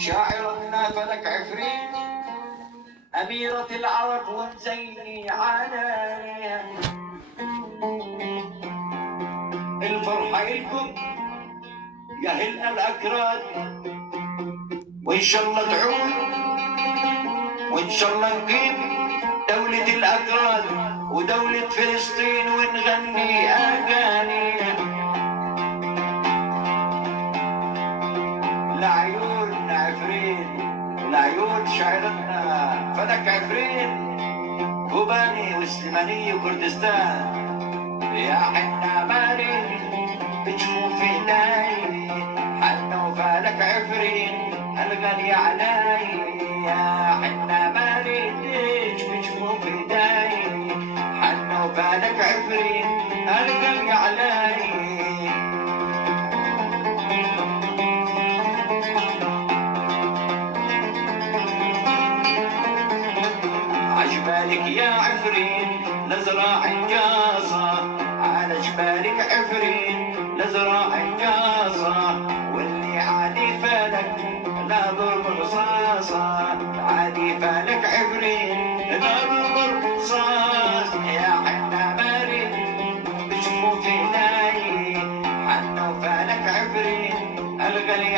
شاعرنا فلك عفريت أميرة العرب ومزيني عليها الفرحة إلكم يا هل الأكراد، وإن شاء الله تعود وإن شاء الله نقيم دولة الأكراد ودولة فلسطين ونغني أغاني لعيون عفرين، لعيون شاعرتنا فلك عفرين كوباني وسليماني وكردستان. يا حنا مالي بجفوف ايداي حنا وفالك عفرين الغالي علي، يا حنا مالي بجفوف ايداي حنا وفالك عفرين الغالي علي. عجبالك يا عفرين لزراع الجاصة، على جبالك عفرين لزراع الجاصة، واللي عادي فالك لا ضرب رصاصة، عادي فالك عفرين لا ضرب رصاص. يا حنا مالي بجفوف ايداي حنا وفالك عفرين الغالي